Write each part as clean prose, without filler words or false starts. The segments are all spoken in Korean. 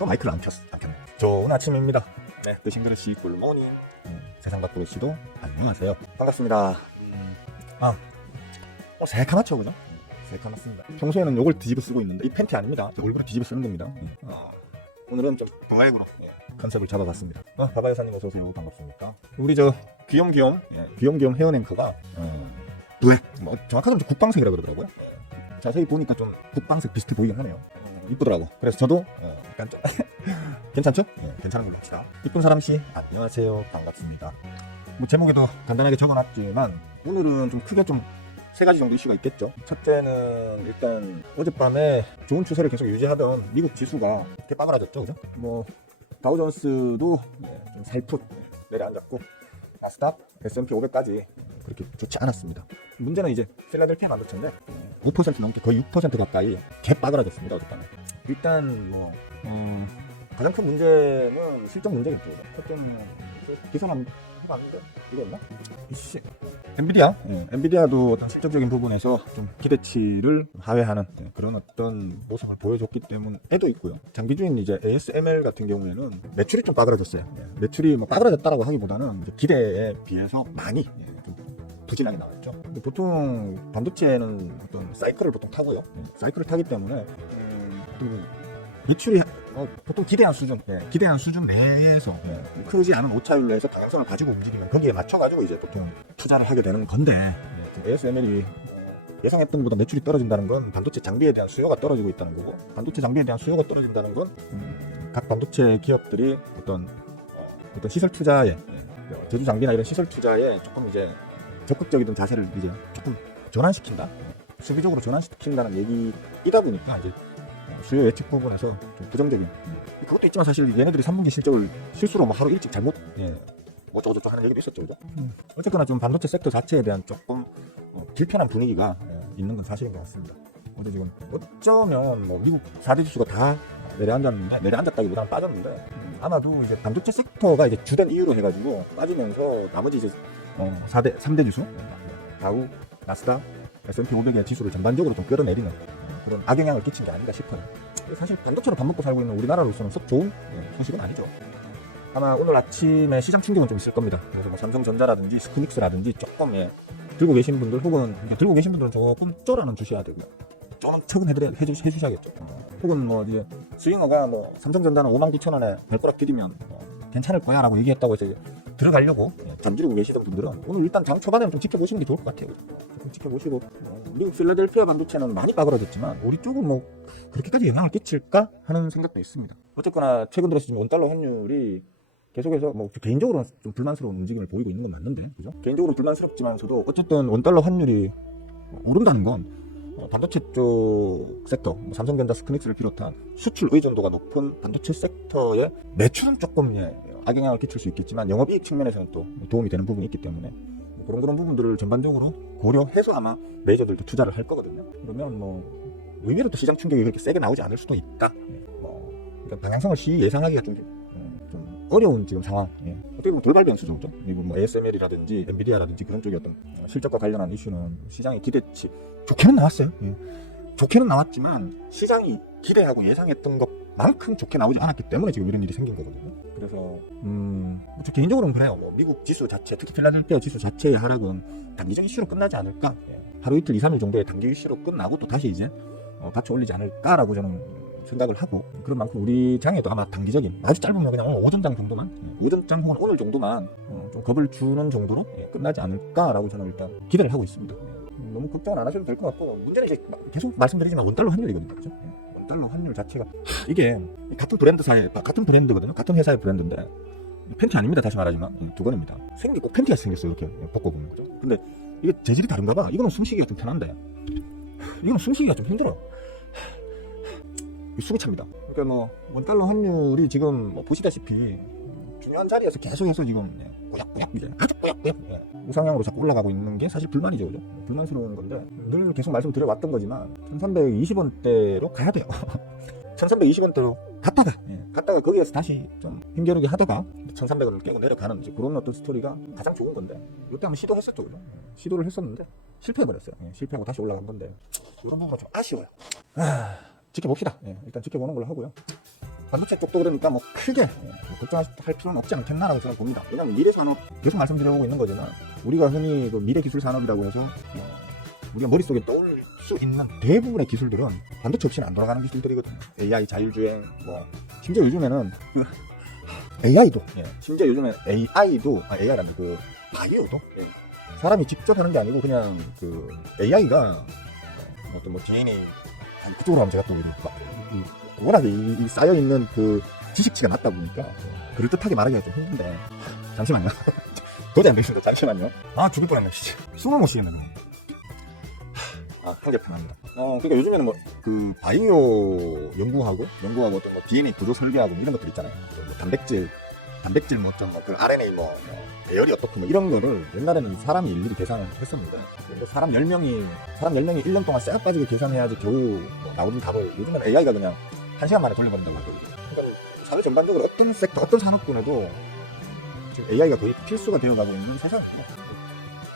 또 마이크를 안 켰네. 좋은 아침입니다. 네, 뜨신 그릇이 굿모닝. 세상 밖으로 씨도 안녕하세요. 반갑습니다. 새카맣죠, 그죠? 새카맣습니다. 평소에는 요걸 뒤집어 쓰고 있는데 이 팬티 아닙니다. 저 얼굴에 뒤집어 쓰는 겁니다. 오늘은 좀 블랙으로 컨셉을 잡아봤습니다. 바바 여사님 어서오세요. 반갑습니다. 우리 저 귀염귀염 헤어 앵커가 블랙, 뭐 정확하게는 국방색이라 그러더라고요. 자세히 보니까 좀 국방색 비슷해 보이긴 하네요. 이쁘더라고. 그래서 저도 약간 좀 괜찮죠? 괜찮은 걸로 합시다. 이쁜 사람씨 안녕하세요. 반갑습니다. 뭐 제목에도 간단하게 적어놨지만 오늘은 좀 크게 좀 세 가지 정도 이슈가 있겠죠. 첫째는 일단 어젯밤에 좋은 추세를 계속 유지하던 미국 지수가 이렇게 빠그라졌죠, 그죠? 뭐 다우존스도 좀 살풋 내려앉았고 나스닥, S&P 500까지 그렇게 좋지 않았습니다. 문제는 이제 필라델피아 반도체인데 5% 넘게 거의 6% 가까이 개 빠그라졌습니다, 어젯밤에. 일단 뭐 가장 큰 문제는 실적 문제겠죠. 그때는 기사만 해봤는데 이거였나? 엔비디아도 어떤 실적적인 부분에서 좀 기대치를 하회하는 그런 어떤 모습을 보여줬기 때문에도 있고요. 장기주인 이제 ASML 같은 경우에는 매출이 좀 빠그라졌어요. 매출이 뭐 빠그라졌다라고 하기보다는 기대에 비해서 많이 좀 부진하게 나왔죠. 근데 보통 반도체는 어떤 사이클을 보통 타고요. 사이클을 타기 때문에 매출이 보통 기대한 수준 내에서 크지 않은 오차율로 해서 방향성을 가지고 움직이면 거기에 맞춰가지고 이제 보통 투자를 하게 되는 건데 ASML이 예상했던 것보다 매출이 떨어진다는 건 반도체 장비에 대한 수요가 떨어지고 있다는 거고, 반도체 장비에 대한 수요가 떨어진다는 건 각 반도체 기업들이 어떤 시설 투자에 제조 장비나 이런 시설 투자에 조금 이제 적극적이던 자세를 이제 조금 전환시킨다, 수비적으로 전환시킨다는 얘기이다 보니까 이제 수요 예측 부분에서 좀 부정적인 그것도 있지만 사실 얘네들이 3분기 실적을 실수로 뭐 하루 일찍 잘못 뭐 저거 하는 얘기도 있었죠, 그죠? 어쨌거나 좀 반도체 섹터 자체에 대한 조금 불편한 분위기가 있는 건 사실인 것 같습니다. 어제 지금 어쩌면 뭐 미국 4대 지수가 다 내려앉았다기보다는 빠졌는데 아마도 이제 반도체 섹터가 이제 주된 이유로 해가지고 빠지면서 나머지 이제 3대 지수 다우, 나스닥, S&P 500의 지수를 전반적으로 좀 끌어내리는 그런 악영향을 끼친 게 아닌가 싶어요. 사실 반도체로 밥 먹고 살고 있는 우리나라로서는 썩 좋은 소식은 아니죠. 아마 오늘 아침에 시장 충격은 좀 있을 겁니다. 그래서 뭐 삼성전자라든지 스크닉스라든지 조금 들고 계신 분들, 혹은 들고 계신 분들은 조금 쪼라는 주셔야 되고요. 쪼는 척은 해주셔야겠죠. 혹은 뭐 이제 스윙어가 뭐 삼성전자는 59,000원에 발가락 디디면 괜찮을 거야 라고 얘기했다고 해서 들어가려고 잠지르고 계시던 분들은 오늘 일단 장 초반에는 좀 지켜보시는 게 좋을 것 같아요. 좀 지켜보시고, 미국 필라델피아 반도체는 많이 빠그러졌지만 우리 쪽은 뭐 그렇게까지 영향을 끼칠까 하는 생각도 있습니다. 어쨌거나 최근 들어서 지금 원달러 환율이 계속해서 뭐 개인적으로는 좀 불만스러운 움직임을 보이고 있는 건 맞는데, 그죠? 개인적으로 불만스럽지만서도 어쨌든 원달러 환율이 오른다는 건 반도체 쪽 섹터, 삼성전자, 스크닉스를 비롯한 수출 의존도가 높은 반도체 섹터의 매출은 조금 악영향을 끼칠 수 있겠지만 영업이익 측면에서는 또 도움이 되는 부분이 있기 때문에 그런 부분들을 전반적으로 고려해서 아마 메이저들도 투자를 할 거거든요. 그러면 뭐 의외로 또 시장 충격이 그렇게 세게 나오지 않을 수도 있다. 그러니까 방향성을 예상하기가 좀 어려운 지금 상황. 어떻게 보면 돌발 변수죠, 그죠? 그리고 뭐 ASML이라든지 엔비디아라든지 그런 쪽의 어떤 실적과 관련한 이슈는 시장의 기대치 좋게는 나왔어요. 좋게는 나왔지만 시장이 기대하고 예상했던 것만큼 좋게 나오지 않았기 때문에 지금 이런 일이 생긴 거거든요. 그래서 저 개인적으로는 그래요. 뭐 미국 지수 자체, 특히 필라델피아 지수 자체의 하락은 단기적 이슈로 끝나지 않을까. 하루 이틀 2, 3일 정도의 단기 이슈로 끝나고 또 다시 이제 받쳐 올리지 않을까라고 저는 생각을 하고, 그런 만큼 우리 장에도 아마 단기적인, 아주 짧으면 그냥 오늘 오전장 정도만, 오전장 혹은 오늘 정도만 좀 겁을 주는 정도로 끝나지 않을까라고 저는 일단 기대를 하고 있습니다. 너무 걱정은 안 하셔도 될 것 같고, 문제는 이제 계속 말씀드리지만 원달러 환율이거든요, 그죠? 원달러 환율 자체가 이게 같은 브랜드거든요, 같은 회사의 브랜드인데 팬티 아닙니다, 다시 말하지만 두 번입니다. 생긴 꼭 팬티가 생겼어요, 이렇게 벗고보면, 그죠? 근데 이게 재질이 다른가 봐. 이거는 숨쉬기가 좀 편한데 이거는 숨쉬기가 좀 힘들어요. 숙이 찹니다. 그러니까 뭐 원달러 환율이 지금 뭐 보시다시피 중요한 자리에서 계속해서 지금 꾸역꾸역 이제 아주 꾸역꾸역 우상향으로 자꾸 올라가고 있는 게 사실 불만이죠, 그죠? 불만스러운 건데 늘 계속 말씀드려왔던 거지만 1320원대로 가야 돼요. 1320원대로 갔다가 거기에서 다시 좀 힘겨루게 하다가 1300원을 깨고 내려가는 이제 그런 어떤 스토리가 가장 좋은 건데, 이때 한번 시도했었죠, 그죠? 시도를 했었는데 실패해버렸어요. 실패하고 다시 올라간 건데 이런 부분은 좀 아쉬워요. 지켜봅시다. 일단 지켜보는 걸로 하고요. 반도체 쪽도 그러니까 뭐 크게 걱정할 필요는 없지 않겠나라고 저는 봅니다. 왜냐면 미래 산업 계속 말씀드려오고 있는 거지만 우리가 흔히 그 미래 기술 산업이라고 해서 우리가 머릿속에 떠올 수 있는 대부분의 기술들은 반도체 없이는 안 돌아가는 기술들이거든요. AI, 자율주행, 뭐 심지어 요즘에는 AI도 심지어 요즘에 AI라는 그 바이오도 사람이 직접 하는 게 아니고 그냥 그 AI가 어떤 뭐 DNA 그쪽으로 하면 제가 또 워낙에 이 쌓여있는 그 지식치가 낮다 보니까 그럴듯하게 말하기가 좀 힘든데 잠시만요. 도저히 안 되겠습니다. 잠시만요. 죽을 뻔했네. 숨을 못 쉬겠네. 한계편합니다. 그러니까 요즘에는 뭐 그 바이오 연구하고 어떤 뭐 DNA 구조 설계하고 뭐 이런 것들 있잖아요. 뭐 단백질 뭐 어떤 그 RNA 뭐 배열이 어떻고 뭐 이런 거를 옛날에는 사람이 일일이 계산을 했었는데 사람 10명이 1년 동안 싹 빠지게 계산해야지 겨우 뭐 나오는 답을 요즘은 AI가 그냥 1시간 만에 돌려버린다고 하거든요. 그러니까 사회 전반적으로 어떤 섹터, 어떤 산업군에도 지금 AI가 거의 필수가 되어가고 있는 세상이에요.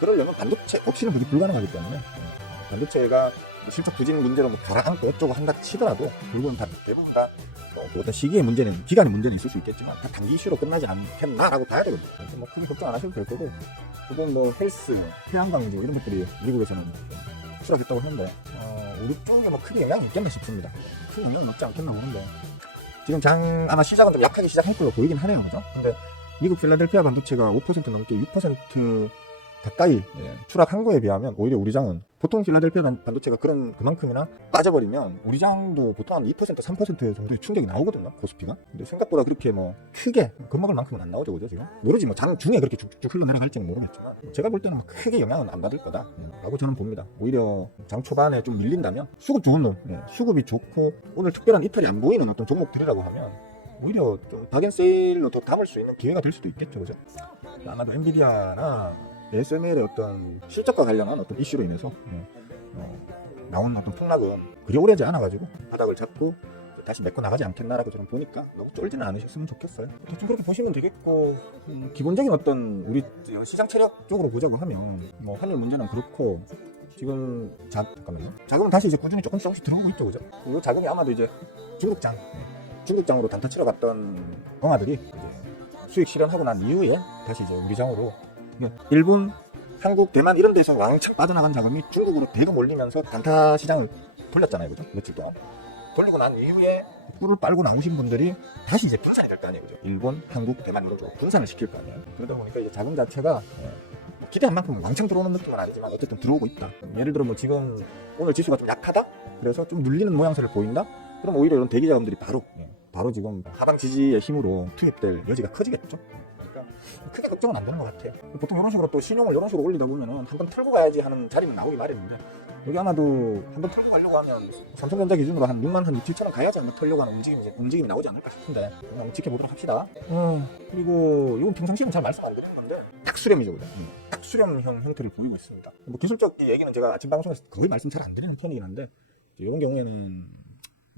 그러려면 반도체 없이는 그게 불가능하기 때문에 반도체가 실적 부진 문제로 뭐 가라앉고 어쩌고 한다 치더라도 결국은 대부분 다 어떤 시기의 문제는, 기간의 문제는 있을 수 있겠지만 다 단기 이슈로 끝나지 않겠나라고 봐야 되거든요. 그래서 뭐 크게 걱정 안 하셔도 될 거고, 그건 뭐 헬스, 태양광 이런 것들이 미국에서는 추락했다고 하는데 우리 쪽에 뭐 크게 영향이 있겠나 싶습니다. 큰 영향이 없지 않겠나 보는데 지금 아마 시작은 좀 약하게 시작할 걸로 보이긴 하네요, 그죠? 근데 미국 필라델피아 반도체가 5% 넘게 6% 가까이 추락한 거에 비하면 오히려 우리 장은 보통 필라델피아 반도체가 그만큼이나 빠져버리면 우리 장도 보통 한 2% 3% 정도의 충격이 나오거든요, 코스피가. 근데 생각보다 그렇게 뭐 크게 겁먹을 만큼은 안 나오죠, 그죠? 지금 모르지 뭐 장 중에 그렇게 쭉쭉 흘러내려갈지는 모르겠지만 제가 볼 때는 크게 영향은 안 받을 거다라고 저는 봅니다. 오히려 장 초반에 좀 밀린다면 수급 좋은 놈, 수급이 좋고 오늘 특별한 이탈이 안 보이는 어떤 종목들이라고 하면 오히려 좀 박앤세일로 더 담을 수 있는 기회가 될 수도 있겠죠, 그죠? 아마도 엔비디아나 ASML의 어떤 실적과 관련한 어떤 이슈로 인해서 나온 어떤 폭락은 그리 오래지 않아가지고 바닥을 잡고 다시 메꿔 나가지 않겠나라고 저는 보니까 너무 쫄지는 않으셨으면 좋겠어요. 대충 그렇게 보시면 되겠고, 기본적인 어떤 우리 시장 체력 쪽으로 보자고 하면 뭐 환율 문제는 그렇고 지금 잠깐만요. 자금은 다시 이제 꾸준히 조금씩 들어오고 있죠, 그죠? 이 자금이 아마도 이제 중국장으로 단타 치러 갔던 동아들이 이제 수익 실현하고 난 이후에 다시 이제 우리 장으로 일본, 한국, 대만 이런 데서 왕창 빠져나간 자금이 중국으로 대거 몰리면서 단타 시장을 돌렸잖아요, 그죠? 며칠 동안 돌리고 난 이후에 꿀을 빨고 나오신 분들이 다시 이제 분산이 될 거 아니에요, 그죠? 일본, 한국, 대만 이런 쪽으로 분산을 시킬 거 아니에요. 그러다 보니까 이제 자금 자체가 기대한 만큼 왕창 들어오는 느낌은 아니지만 어쨌든 들어오고 있다. 예를 들어 뭐 지금 오늘 지수가 좀 약하다? 그래서 좀 눌리는 모양새를 보인다? 그럼 오히려 이런 대기 자금들이 바로 지금 하방 지지의 힘으로 투입될 여지가 커지겠죠. 크게 걱정은 안 되는 것 같아요. 보통 이런 식으로 또 신용을 이런 식으로 올리다 보면은 한번 털고 가야지 하는 자리는 나오기 마련인데 여기 아마도 한번 털고 가려고 하면 삼성전자 기준으로 한 6만 한 6, 7천 원 가야지 아마 털려고 하는 움직임이 나오지 않을까 싶은데 한번 지켜보도록 합시다. 그리고 이건 평상시에는 잘 말씀 안 드리는 건데 딱 수렴이죠, 그죠? 딱 수렴형 형태를 보이고 있습니다. 뭐 기술적 얘기는 제가 아침 방송에서 거의 말씀 잘 안 드리는 편이긴 한데 이런 경우에는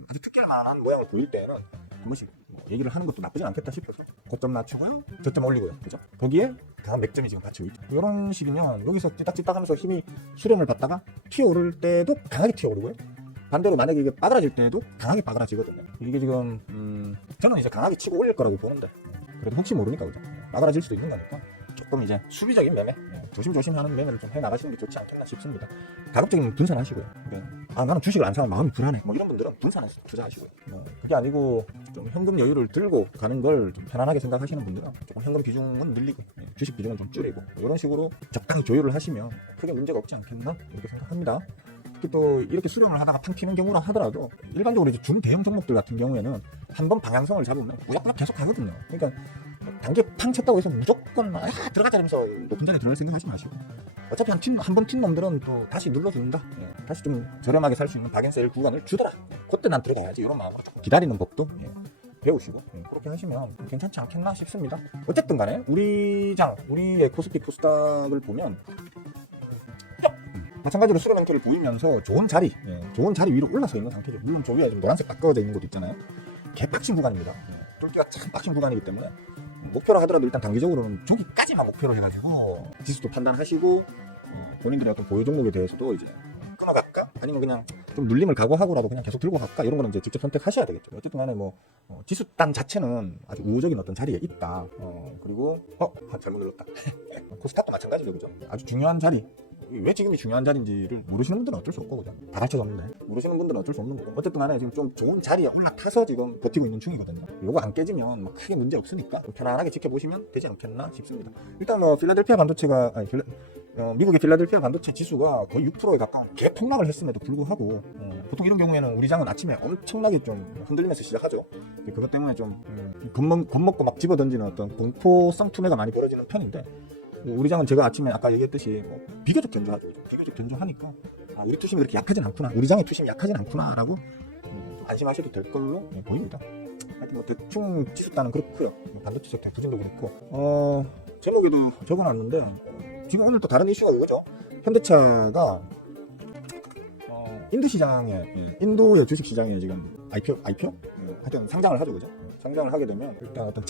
아주 특별한 모양을 보일 때는 한 번씩 얘기를 하는 것도 나쁘진 않겠다 싶어서 고점 낮추고요, 저점 올리고요, 그죠? 거기에 다음 맥점이 지금 받치고 있죠. 이런 식이면 여기서 찌딱찌딱 하면서 힘이 수렴을 받다가 튀어오를 때도 강하게 튀어오르고요, 반대로 만약에 이게 빠그라질 때도 강하게 빠그라지거든요. 이게 지금 저는 이제 강하게 치고 올릴 거라고 보는데 그래도 혹시 모르니까, 그죠? 빠그라질 수도 있는 거니까 조금 이제 수비적인 매매, 조심조심 하는 매매를 좀 해나가시는 게 좋지 않겠나 싶습니다. 가급적이면 분산하시고요. 나는 주식을 안 사면 마음이 불안해, 뭐 이런 분들은 분산해서 투자하시고요. 그게 아니고 좀 현금 여유를 들고 가는 걸 좀 편안하게 생각하시는 분들은 조금 현금 비중은 늘리고 주식 비중은 좀 줄이고 이런 식으로 적당히 조율을 하시면 크게 문제가 없지 않겠나 이렇게 생각합니다. 특히 또 이렇게 수렴을 하다가 팡 튀는 경우라 하더라도 일반적으로 이제 중대형 종목들 같은 경우에는 한번 방향성을 잡으면 무조건 계속 가거든요. 그러니까 단계 팡 쳤다고 해서 무조건 들어가자 하면서 높은 자리에 들어갈 생각하지 마시고 어차피 한번 튄 놈들은 또 다시 눌러준다. 다시 좀 저렴하게 살 수 있는 박앤세일 구간을 주더라. 그때 난 들어가야지 이런 마음으로 기다리는 법도 배우시고 그렇게 하시면 괜찮지 않겠나 싶습니다. 어쨌든 간에 우리의 코스피 코스닥을 보면 마찬가지로 수렴 형태를 보이면서 좋은 자리 위로 올라서 있는 상태죠. 물론 저 위에 좀 노란색 바꿔져 있는 것도 있잖아요. 개빡친 구간입니다. 뚫기가 참 빡친 구간이기 때문에 목표로 하더라도 일단 단기적으로는 저기까지만 목표로 해가지고 지수도 판단하시고 본인들의 어떤 보유 종목에 대해서도 이제 끊어갈까? 아니면 그냥 좀 눌림을 각오하고라도 그냥 계속 들고 갈까 이런 거는 이제 직접 선택하셔야 되겠죠. 어쨌든 간에 뭐 지수단 자체는 아주 우호적인 어떤 자리에 있다. 그리고 잘못 눌렀다. 코스닥도 마찬가지죠, 그죠? 아주 중요한 자리. 왜 지금이 중요한 자리인지를 모르시는 분들은 어쩔 수 없고, 그죠? 다 갖춰졌는데 모르시는 분들은 어쩔 수 없는 거고, 어쨌든 간에 지금 좀 좋은 자리에 올라타서 지금 버티고 있는 중이거든요. 요거 안 깨지면 뭐 크게 문제 없으니까 좀 편안하게 지켜보시면 되지 않겠나 싶습니다. 일단 뭐 필라델피아 반도체가 미국의 필라델피아 반도체 지수가 거의 6%에 가까운 대폭락을 했음에도 불구하고 보통 이런 경우에는 우리 장은 아침에 엄청나게 좀 흔들리면서 시작하죠. 그것 때문에 좀 겁먹고 막 집어던지는 어떤 공포성 투매가 많이 벌어지는 편인데, 우리 장은 제가 아침에 아까 얘기했듯이 비교적 견조하죠. 비교적 견조하니까 우리 투심이 그렇게 약하진 않구나, 우리 장의 투심이 약하진 않구나 라고 좀 안심하셔도 될 걸로 보입니다. 하여튼 뭐 대충 지수단은 그렇고요. 반도체 섹터 부진도 그렇고, 제목에도 적어놨는데 지금 오늘 또 다른 이슈가 이거죠. 현대차가 인도 시장에, 인도의 주식 시장에 지금 IPO? 하여튼 상장을 하죠, 그죠? 상장을 하게 되면 일단 어떤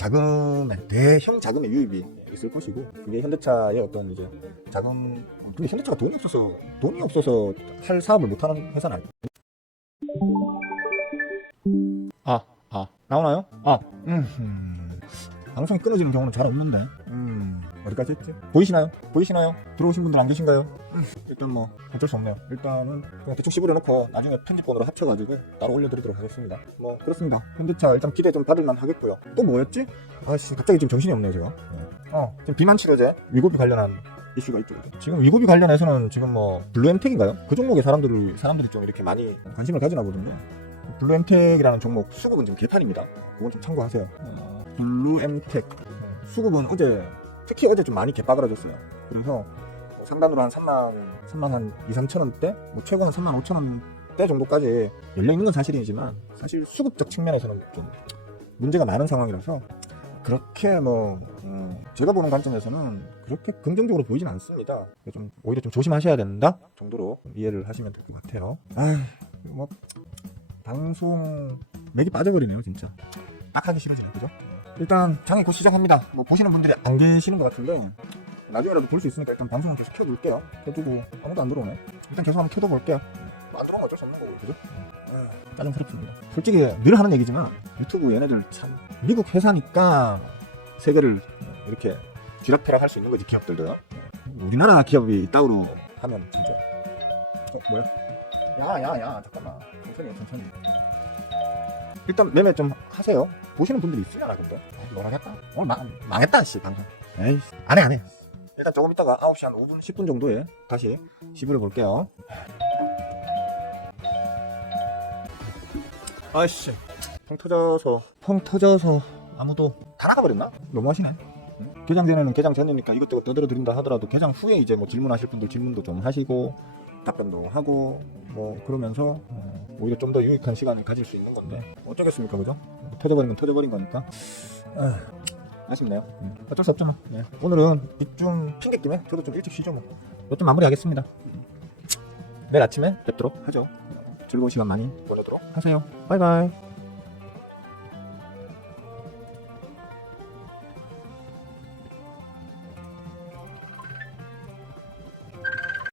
대형 자금의 유입이 있을 것이고, 그게 현대차의 어떤 이제 자금, 근데 현대차가 돈이 없어서 할 사업을 못하는 회사는 아니에요. 나오나요? 방송이 끊어지는 경우는 잘 없는데, 어디까지 했지? 보이시나요? 들어오신 분들 안 계신가요? 일단 뭐 어쩔 수 없네요. 일단은 그냥 대충 씹어놓고 나중에 편집본으로 합쳐가지고 따로 올려드리도록 하겠습니다. 뭐 그렇습니다. 현대차 일단 기대 좀 받을만 하겠고요. 또 뭐였지? 갑자기 지금 정신이 없네요, 제가. 지금 비만 치료제 위고비 관련한 이슈가 있죠. 지금 위고비 관련해서는 지금 뭐 블루엠텍인가요? 그 종목에 사람들이 좀 이렇게 많이 관심을 가지나 보던데, 블루엠텍이라는 종목 수급은 지금 개판입니다. 그건 좀 참고하세요. 블루엠텍 수급은 특히 어제 좀 많이 개빠그라졌어요. 그래서 상단으로 한 3만 한 2, 3천 원대, 뭐 최고는 3만 5천 원대 정도까지 열려있는 건 사실이지만, 사실 수급적 측면에서는 좀 문제가 많은 상황이라서 그렇게 제가 보는 관점에서는 그렇게 긍정적으로 보이진 않습니다. 오히려 좀 조심하셔야 된다 정도로 이해를 하시면 될 것 같아요. 방송 맥이 빠져버리네요, 진짜. 딱 하기 싫어지네, 그죠? 일단 장이 곧 시작합니다. 보시는 분들이 안 계시는 것 같은데 나중에라도 볼 수 있으니까 일단 방송은 계속 켜둘게요. 켜두고 아무도 안 들어오네. 일단 계속 한번 켜둬볼게요. 안 들어오면 어쩔 수 없는 거고, 그죠? 짜증스럽습니다. 솔직히 늘 하는 얘기지만 유튜브 얘네들 참 미국 회사니까 세계를 이렇게 쥐락펴락 할 수 있는 거지, 기업들도요. 우리나라 기업이 이따구로 하면 진짜 뭐야? 야 잠깐만, 천천히. 일단 매매 좀 하세요. 보시는 분들이 있으려나 근데. 너무하겠다. 오늘 망했다 씨, 방송. 에이, 안 해. 일단 조금 있다가 9시 한 5분 10분 정도에 다시 시부를 볼게요. 아이씨, 펑 터져서 아무도 다 나가버렸나? 너무하시네. 개장 전에는 개장 전이니까 이것저것 떠들어 드린다 하더라도 개장 후에 이제 뭐 질문하실 분들 질문도 좀 하시고 답변도 하고 뭐 그러면서 오히려 좀 더 유익한 시간을 가질 수 있는 건데 어쩌겠습니까, 그죠? 터져버린 건 터져버린 거니까 아쉽네요. 어쩔 수 없죠 뭐. 오늘은 이쯤 핑계 김에 저도 좀 일찍 쉬죠 뭐. 이쯤 마무리하겠습니다. 내일 아침에 뵙도록 하죠. 즐거운 시간 많이 보내도록 하세요. 바이바이.